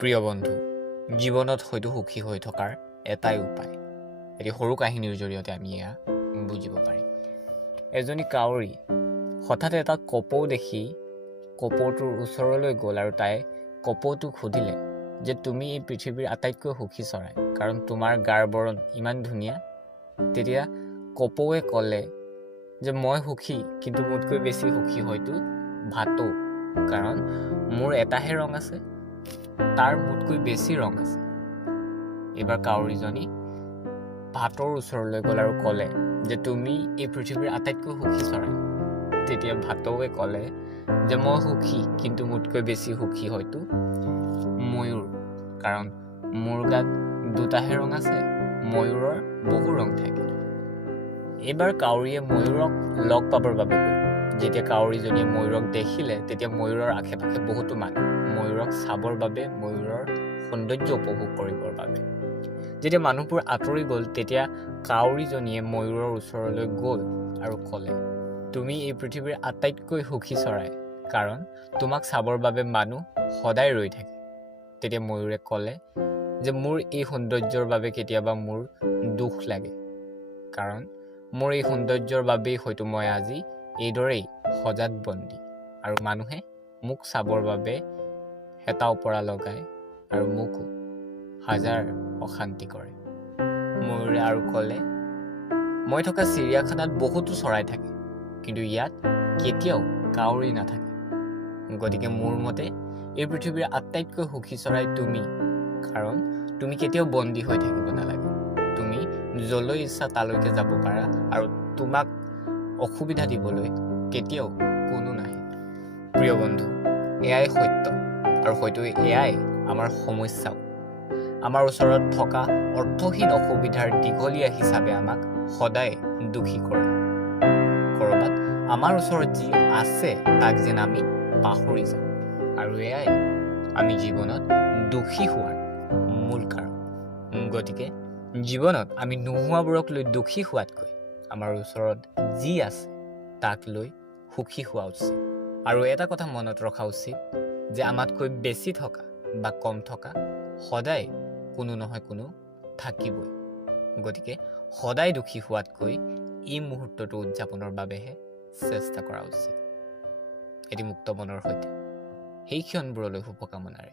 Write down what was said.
প্ৰিয় বন্ধু, জীৱনত হয়তো সুখী হৈ থকাৰ এটাই উপায়। এটি সৰু কাহিনীৰ জৰিয়তে আমি এয়া বুজিব পাৰিম। এজনী কাউৰী হঠাৎ এটা কপৌ দেখি কপৌটোৰ ওচৰলৈ গ'ল আৰু তাই কপৌটোক সুধিলে যে তুমি এই পৃথিৱীৰ আটাইতকৈ সুখী চৰাই, কাৰণ তোমাৰ গাৰ বৰণ ইমান ধুনীয়া। তেতিয়া কপৌৱে ক'লে যে মই সুখী, কিন্তু মোতকৈ বেছি সুখী হয়তো ভাটৌ, কাৰণ মোৰ এটাহে ৰং আছে, তাৰ মোতকৈ বেছি ৰং আছে। এইবাৰ কাউৰীজনী ভাটৌৰ ওচৰলৈ গ'ল আৰু ক'লে যে তুমি এই পৃথিৱীৰ আটাইতকৈ সুখী চৰাই। তেতিয়া ভাটৌৱে ক'লে যে মই সুখী, কিন্তু মোতকৈ বেছি সুখী হয়তো ময়ূৰ, কাৰণ মোৰ গাত দুটাহে ৰং আছে, ময়ূৰৰ বহু ৰং থাকে। এইবাৰ কাউৰীয়ে ময়ূৰক লগ পাবৰ বাবে গ'ল। যেতিয়া কাউৰীজনীয়ে ময়ূৰক দেখিলে, তেতিয়া ময়ূৰৰ আশে পাশে বহুতো মানুহ ময়ূৰক চাবৰ বাবে, ময়ূৰৰ সৌন্দৰ্য উপভোগ কৰিবৰ বাবে। যেতিয়া মানুহবোৰ আঁতৰি গ'ল, তেতিয়া কাউৰীজনীয়ে ময়ূৰৰ ওচৰলৈ গ'ল আৰু ক'লে তুমি এই পৃথিৱীৰ আটাইতকৈ সুখী চৰাই, কাৰণ তোমাক চাবৰ বাবে মানুহ সদায় ৰৈ থাকে। তেতিয়া ময়ূৰে ক'লে যে মোৰ এই সৌন্দৰ্যৰ বাবে কেতিয়াবা মোৰ দুখ লাগে, কাৰণ মোৰ এই সৌন্দৰ্যৰ বাবেই হয়তো মই আজি এইদৰেই সজাত বন্দী, আৰু মানুহে মোক চাবৰ বাবে হেতা ওপৰা লগায় আৰু মোকো হাজাৰ অশান্তি কৰে। ময়ূৰে আৰু ক'লে মই থকা চিৰিয়াখানাত বহুতো চৰাই থাকে, কিন্তু ইয়াত কেতিয়াও কাউৰী নাথাকে। গতিকে মোৰ মতে এই পৃথিৱীৰ আটাইতকৈ সুখী চৰাই তুমি, কাৰণ তুমি কেতিয়াও বন্দী হৈ থাকিব নালাগে। তুমি যলৈ ইচ্ছা তালৈকে যাব পাৰা, আৰু তোমাক অসুবিধা দিবলৈ কেতিয়াও কোনো নাহে। প্ৰিয় বন্ধু, এয়াই সত্য, আৰু হয়তো এয়াই আমাৰ সমস্যাও। আমাৰ ওচৰত থকা অৰ্থহীন অসুবিধাৰ দীঘলীয়া হিচাপে আমাক সদায় দুখী কৰে। ক'ৰবাত আমাৰ ওচৰত যি আছে তাক যেন আমি পাহৰি যাওঁ, আৰু এয়াই আমি জীৱনত দুখী হোৱাৰ মূল কাৰণ। গতিকে জীৱনত আমি নোহোৱাবোৰক লৈ দুখী হোৱাতকৈ আমাৰ ওচৰত যি আছে তাক লৈ সুখী হোৱা উচিত। আৰু এটা কথা মনত ৰখা উচিত যে আমাতকৈ বেছি থকা বা কম থকা সদায় কোনো নহয় কোনো থাকিবই। গতিকে সদায় দুখী হোৱাতকৈ এই মুহূৰ্তটো উদযাপনৰ বাবেহে চেষ্টা কৰা উচিত। এটি মুক্ত মনৰ সৈতে সেই ক্ষণবোৰলৈ শুভকামনাৰে